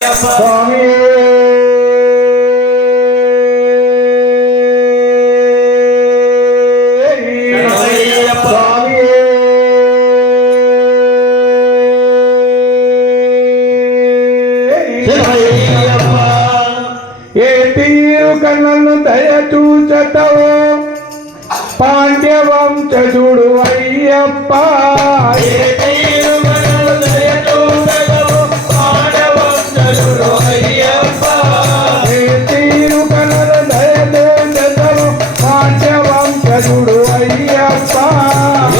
స్వామి ఏ తీరు కన్నను దయ చూచటవో పాండ్య వంశజుడు అయ్యప్ప. ఏ తీరు కన్నను దయ చూచటవో పాండ్య వంశజుడు అయ్యప్ప. ఏ తీరు కన్నను దయ చూచటవో పాండ్య వంశజుడు అయ్యప్ప.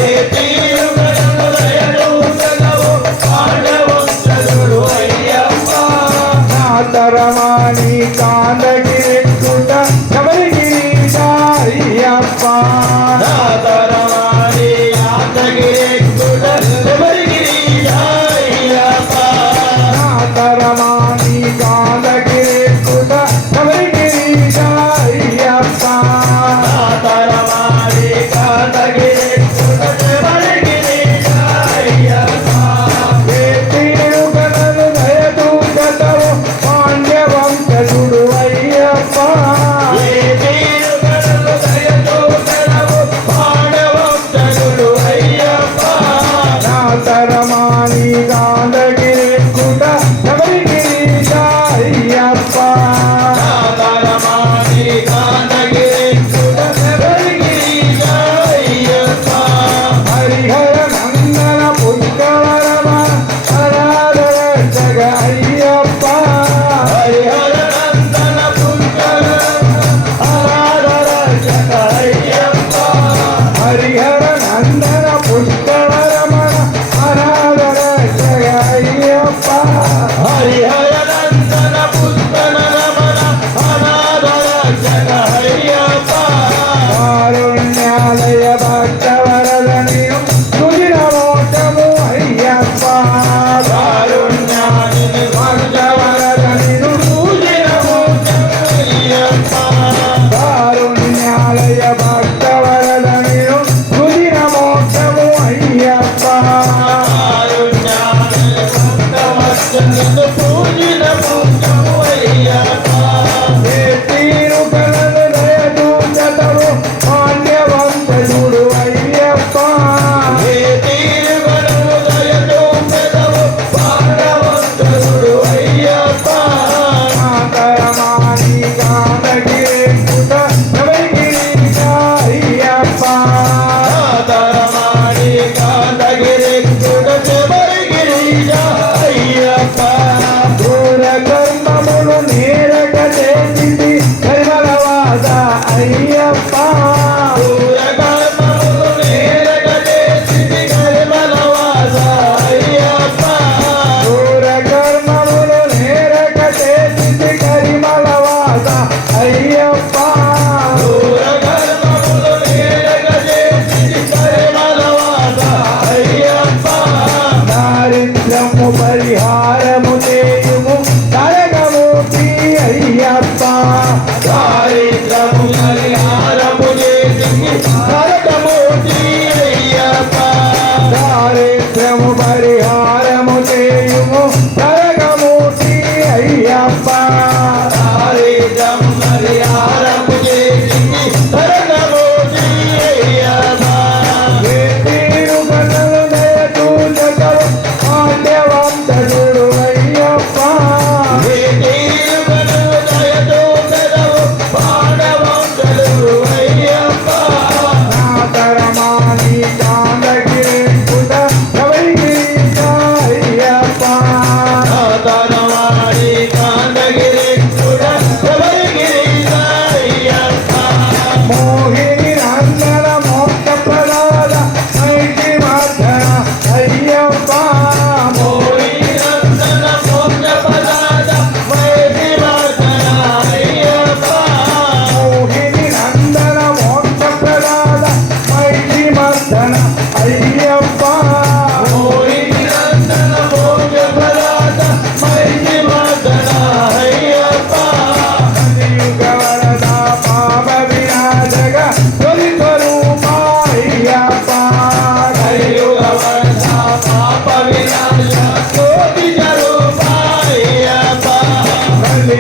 ఏ తీరు కన్నను దయ చూచటవో పాండ్య వంశజుడు అయ్యప్ప. నా తరమాని కాందగిరిక్కుట శబరిగిరీశ అయ్యప్ప. నా తరమాని కాందగిరిక్కుట శబరిగిరీశ అయ్యప్ప. నా తరమాని కాందగిరిక్కుట శబరిగిరీశ అయ్యప్ప. నా తరమాని కాందగిరిక్కుట శబరిగిరీశ అయ్యప్ప. ఏ తీరు కన్నను దయ చూచటవో పాండ్య వంశజుడు అయ్యప్ప. ఏ తీరు కన్నను దయ చూచటవో పాండ్య వంశజుడు అయ్యప్ప. నా తరమాని కాందగిరిక్కుట శబరిగిరీశ అయ్యప్ప. నా తరమాని కాందగిరిక్కుట శబరిగిరీశ అయ్యప్ప. హరిహర నందన పుష్కరమ హరాధర అయ్యప్ప. హరిహర నందన పుష్కరమ హరాధర అయ్యప్ప. హరిహర నందన పుష్కరమ హరాధర అయ్యప్ప. హరిహర నందన పుష్కరమ హరాధర అయ్యప్ప. కారుణ్యాలయ భక్తవరదనియు సుదిన మోక్షము అయ్యప్ప. కారుణ్యాలయ భక్తవరదనియు సుదిన మోక్షము అయ్యప్ప. కారుణ్యాలయ భక్తవరదనియు సుదిన మోక్షము అయ్యప్ప. కారుణ్యాలయ భక్తవరదనియు సుదిన మోక్షము అయ్యప్ప. ఏ తీరు కన్నను దయ చూచటవో పాండ్య వంశజుడు అయ్యప్ప. ఏ తీరు కన్నను దయ చూచటవో పాండ్య వంశజుడు అయ్యప్ప. నా తరమాని కాందగిరిక్కుట శబరిగిరీశ అయ్యప్ప. నా తరమాని కాందగిరిక్కుట శబరిగిరీశ అయ్యప్ప. దూర కర్మ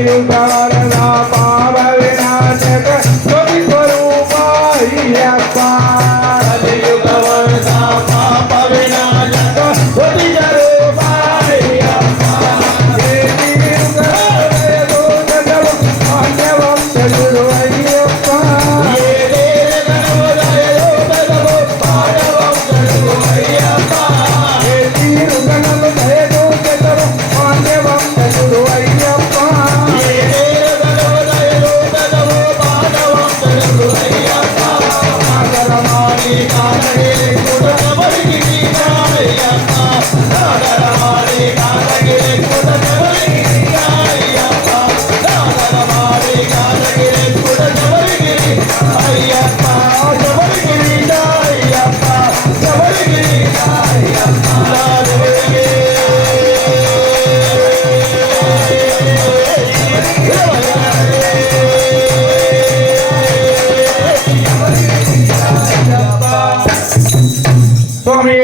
యుగాల